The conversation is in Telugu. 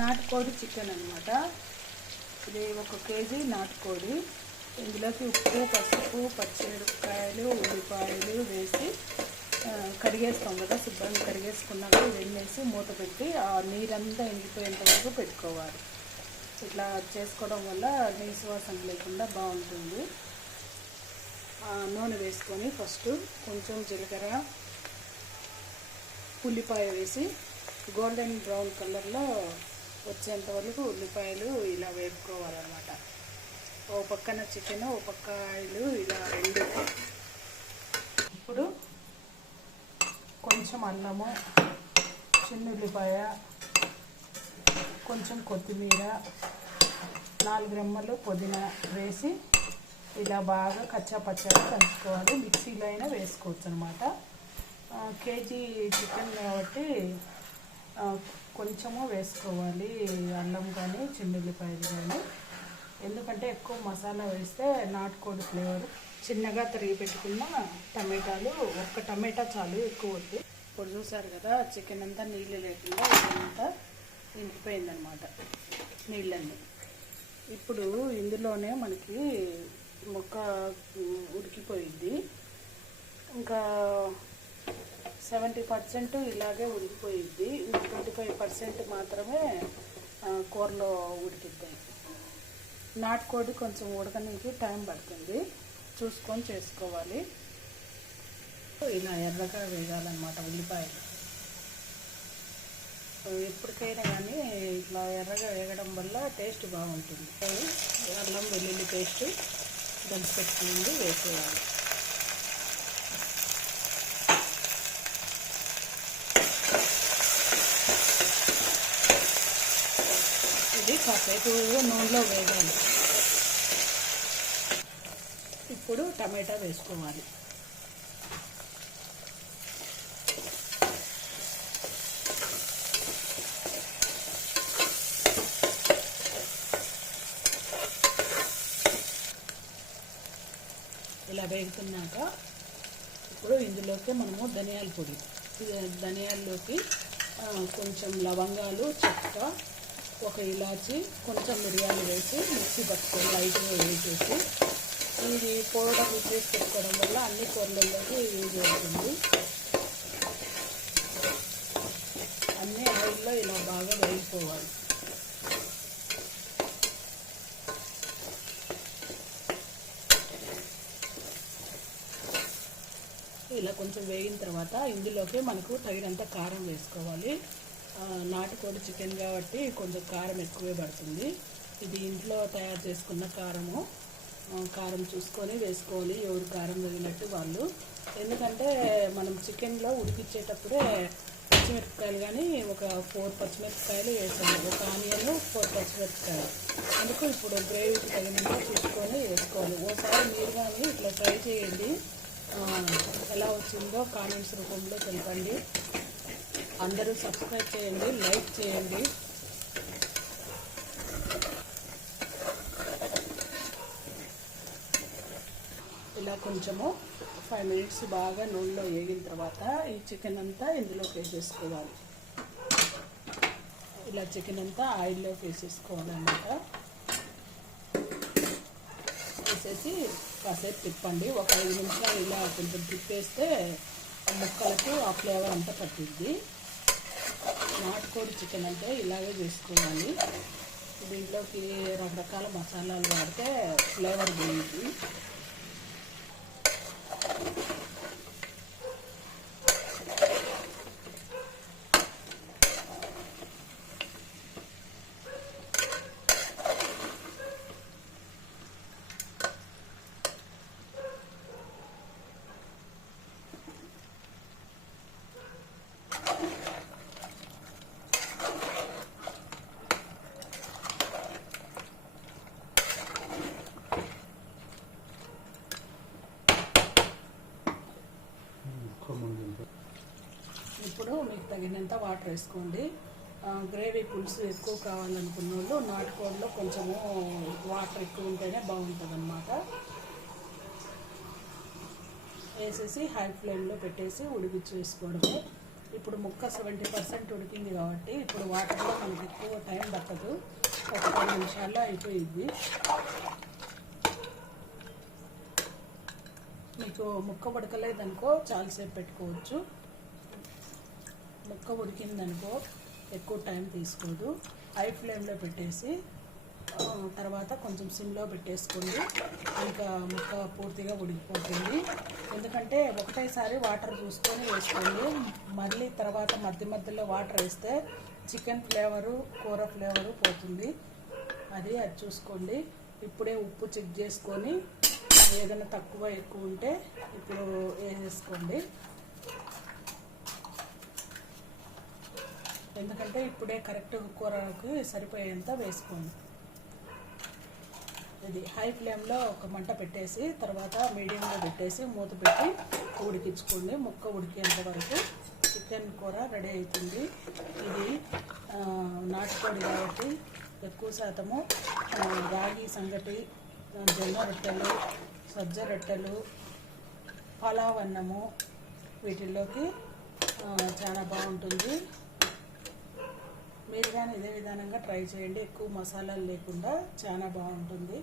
నాటుకోడి చికెన్ అన్నమాట. ఇది 1 కేజీ నాటుకోడి. ఇందులోకి ఉప్పు, పసుపు, పచ్చిమిరపకాయలు, ఉల్లిపాయలు వేసి కడిగేస్తాం కదా, శుభ్రంగా కడిగేసుకున్నాక వెన్నేసి మూత పెట్టి ఆ నీరంతా ఎండిపోయేంత వరకు పెట్టుకోవాలి. ఇట్లా చేసుకోవడం వల్ల నీసు వాసన లేకుండా బాగుంటుంది. నూనె వేసుకొని ఫస్ట్ కొంచెం జీలకర్ర, ఉల్లిపాయ వేసి గోల్డెన్ బ్రౌన్ కలర్లో వచ్చేంత వరకు ఉల్లిపాయలు ఇలా వేపుకోవాలన్నమాట. ఓ పక్కన చికెన్, ఓ పక్క ఆయిల్, ఇలా రెండు. ఇప్పుడు కొంచెం అల్లము, చిన్న ఉల్లిపాయ, కొంచెం కొత్తిమీర, 4 రెమ్మలు పుదీనా వేసి ఇలా బాగా కచ్చా పచ్చగా దంచుకోవాలి. మిక్సీలో అయినా వేసుకోవచ్చు అనమాట. కేజీ చికెన్ కాబట్టి కొంచెము వేసుకోవాలి అల్లం కానీ చిన్నుల్లిపాయలు కానీ, ఎందుకంటే ఎక్కువ మసాలా వేస్తే నాటుకోడి ఫ్లేవర్. చిన్నగా తరిగి పెట్టుకున్న టమాటాలు, 1 టమాటా చాలు, ఎక్కువ వద్దు. ఇప్పుడు చూసారు కదా చికెన్ అంతా నీళ్ళు లేకుండా ఇదంతా ఇంకిపోయిందనమాట నీళ్ళన్నీ. ఇప్పుడు ఇందులోనే మనకి ముక్క ఉడికిపోయింది. ఇంకా 70% ఇలాగే ఉడికిపోయింది. 25% మాత్రమే కూరలో ఉడికిద్దాయి. నాటుకోడి కొంచెం ఉడకడానికి టైం పడుతుంది, చూసుకొని చేసుకోవాలి. ఇలా ఎర్రగా వేయాలన్నమాట ఉల్లిపాయలు. ఎప్పటికైనా కానీ ఇట్లా ఎర్రగా వేగడం వల్ల టేస్ట్ బాగుంటుంది. అల్లం వెల్లుల్లి పేస్ట్ దంచి పెట్టుకుంది వేసేయాలి. ఇది కాసేపు నూనెలో వేయాలి. ఇప్పుడు టమాటా వేసుకోవాలి. ఇలా వేగుతున్నాక ఇప్పుడు ఇందులోకి మనము ధనియాల పొడి, ధనియాల్లోకి కొంచెం లవంగాలు, చెక్క, 1 ఇలాచి, కొంచెం మిరియాలు వేసి మిక్సీ పట్టుకొని లైట్గా వేసేసి, ఇది పౌడర్ చేసి పెట్టుకోవడం వల్ల అన్ని కూరలలోకి యూజ్ అవుతుంది. అన్నీ ఆయిల్లో ఇలా బాగా వేగిపోవాలి. ఇలా కొంచెం వేగిన తర్వాత ఇందులోకి మనకు తగినంత కారం వేసుకోవాలి. నాటుకోడి చికెన్ కాబట్టి కొంచెం కారం ఎక్కువే పడుతుంది. ఇది ఇంట్లో తయారు చేసుకున్న కారము. కారం చూసుకొని వేసుకోవాలి, ఎవరు కారం తగినట్టు వాళ్ళు. ఎందుకంటే మనం చికెన్లో ఉడికించేటప్పుడే పచ్చిమిరపకాయలు కానీ 4 పచ్చిమిరపకాయలు వేసాము, 1 ఆనియన్, 4 పచ్చిమిరపకాయలు. అందుకు ఇప్పుడు గ్రేవీకి తగినంత చూసుకొని వేసుకోవాలి. ఓసారి మీరు కానీ ఇట్లా ట్రై చేయండి, ఎలా వచ్చిందో కామెంట్స్ రూపంలో తెలపండి. అందరూ సబ్స్క్రైబ్ చేయండి, లైక్ చేయండి. ఇలా కొంచెము 5 మినిట్స్ బాగా నూనెలో వేగిన తర్వాత ఈ చికెన్ అంతా ఇందులోకి వేసేసుకోవాలి. ఇలా చికెన్ అంతా ఆయిల్లోకి వేసేసుకోవాలన్నమాట. వేసేసి కాసేపు తిప్పండి. 1 5 నిమిషాలు ఇలా కొంచెం తిప్పేస్తే ముక్కలకు ఆ ఫ్లేవర్ అంతా పట్టిద్ది. నాటుకోడి చికెన్ అంటే ఇలాగే చేసుకోవాలి. దీంట్లోకి రకరకాల మసాలాలు వాడితే ఫ్లేవర్ పోయింది. ఇప్పుడు మీకు తగినంత వాటర్ వేసుకోండి. గ్రేవీ పులుసు ఎక్కువ కావాలనుకున్న వాళ్ళు నాటుకోడిలో కొంచెము వాటర్ ఎక్కువ ఉంటేనే బాగుంటుంది అన్నమాట. వేసేసి హై ఫ్లేమ్లో పెట్టేసి ఉడికించి వేసుకోవడమే. ఇప్పుడు ముక్క 70% ఉడికింది కాబట్టి ఇప్పుడు వాటర్లో మనకి ఎక్కువ టైం పట్టదు, ఒక 10 నిమిషాల్లో అయిపోయింది. మీకు ముక్క ఉడకలేదనుకో చాలాసేపు పెట్టుకోవచ్చు, ముక్క ఉడికిందనుకో ఎక్కువ టైం తీసుకోదు. హై ఫ్లేమ్లో పెట్టేసి తర్వాత కొంచెం సిమ్లో పెట్టేసుకోండి, ఇంకా ముక్క పూర్తిగా ఉడికిపోతుంది. ఎందుకంటే ఒకటేసారి వాటర్ చూసుకొని వేసుకోండి, మళ్ళీ తర్వాత మధ్యలో వాటర్ వేస్తే చికెన్ ఫ్లేవరు కూర ఫ్లేవరు పోతుంది. అది చూసుకోండి. ఇప్పుడే ఉప్పు చెక్ చేసుకొని ఏదైనా తక్కువ ఎక్కువ ఉంటే ఇప్పుడు వేసేసుకోండి, ఎందుకంటే ఇప్పుడే కరెక్ట్ కూరకి సరిపోయేంత వేసుకోండి. ఇది హై ఫ్లేమ్లో ఒక మంట పెట్టేసి తర్వాత మీడియంలో పెట్టేసి మూత పెట్టి ఉడికించుకోండి. ముక్క ఉడికేంత వరకు చికెన్ కూర రెడీ అవుతుంది. ఇది నాటుకోడి కాబట్టి ఎక్కువ శాతము రాగి సంగటి, జొన్న రొట్టెలు, సజ్జ రొట్టెలు, పలావ్ అన్నము వీటిల్లోకి చాలా బాగుంటుంది. మీరు కానీ ఇదే విధానంగా ట్రై చేయండి, ఎక్కువ మసాలాలు లేకుండా చాలా బాగుంటుంది.